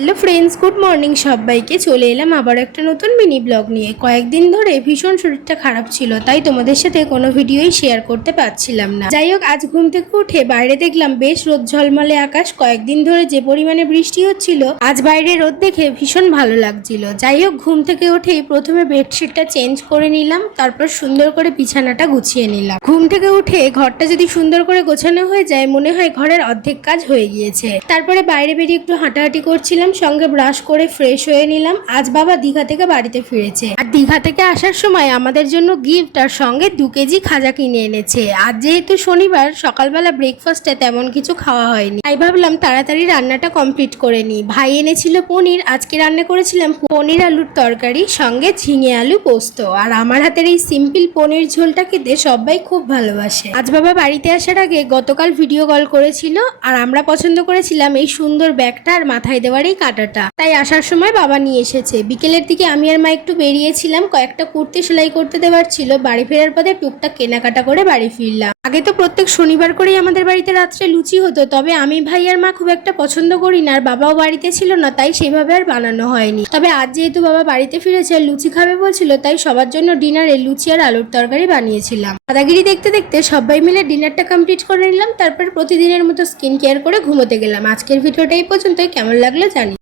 Hello friends, good morning সবাইকে। চলে এলাম আবার একটা নতুন মিনি ব্লগ নিয়ে। কয়েকদিন ধরে ভীষণ শরীরটা খারাপ ছিল, তাই তোমাদের সাথে কোনো ভিডিওই শেয়ার করতে পারছিলাম না। যাই হোক, আজ ঘুম থেকে উঠে বাইরে দেখলাম বেশ রোদ ঝলমলে আকাশ। কয়েকদিন ধরে যে পরিমাণে বৃষ্টি হচ্ছিল, আজ বাইরে রোদ দেখে ভীষণ ভালো লাগছিল। যাই হোক, ঘুম থেকে উঠেই প্রথমে বেডশিটটা চেঞ্জ করে নিলাম, তারপর সুন্দর করে বিছানাটা গুছিয়ে নিলাম। ঘুম থেকে উঠে ঘরটা যদি সুন্দর করে গোছানো হয়ে যায়, মনে হয় ঘরের অর্ধেক কাজ হয়ে গিয়েছে। তারপরে বাইরে বেরিয়ে একটু হাঁটাহাঁটি করছিলাম, সঙ্গে ব্রাশ করে ফ্রেশ হয়ে নিলাম। আজ বাবা দীঘা থেকে বাড়িতে ফিরেছে, আর দীঘা থেকে আসার সময় আমাদের জন্য গিফট আর সঙ্গে 2 কেজি খাজা কিনে এনেছে। আজ যেহেতু শনিবার, সকালবেলা ব্রেকফাস্টে তেমন কিছু খাওয়া হয়নি, তাই ভাবলাম তাড়াতাড়ি রান্নাটা কমপ্লিট করে নিই। ভাই এনেছিল পনির, আজকে রান্না করেছিলাম পনির আলুর তরকারি, সঙ্গে ঝিঙে আলু পোস্ত। আর আমার হাতের এই সিম্পল পনির ঝোলটা খেতে সবাই খুব ভালোবাসে। আজ বাবা বাড়িতে আসার আগে গতকাল ভিডিও কল করেছিল, আর আমরা পছন্দ করেছিলাম এই সুন্দর ব্যাগটা আর মাথায় দেওয়ার এই কাঁটাটা, তাই আসার সময় বাবা নিয়ে এসেছে। বিকেলের দিকে আমি আর মা একটু বেরিয়েছিলাম, কয়েকটা কুর্তি সেলাই করতে দেওয়ার ছিল। বাড়ি ফেরার পথে টুকটাক কেনাকাটা করে বাড়ি ফিরলাম। আগে তো প্রত্যেক শনিবার করেই আমাদের বাড়িতে রাত্রে লুচি হতো, তবে আমি, ভাই আর মা খুব একটা পছন্দ করি না, আর বাবাও বাড়িতে ছিল না, তাই সেভাবে আর বানানো হয়নি। তবে আজ যেহেতু বাবা বাড়িতে ফিরেছে আর লুচি খাবে বলছিল, তাই সবার জন্য ডিনারে লুচি আর আলুর তরকারি বানিয়েছিলাম। দাদাগিরি দেখতে দেখতে সবাই মিলে ডিনারটা কমপ্লিট করে নিলাম, তারপর প্রতিদিনের মতো স্কিন কেয়ার করে ঘুমোতে গেলাম। আজকের ভিডিওটা এই পর্যন্তই। কেমন লাগলো জানি।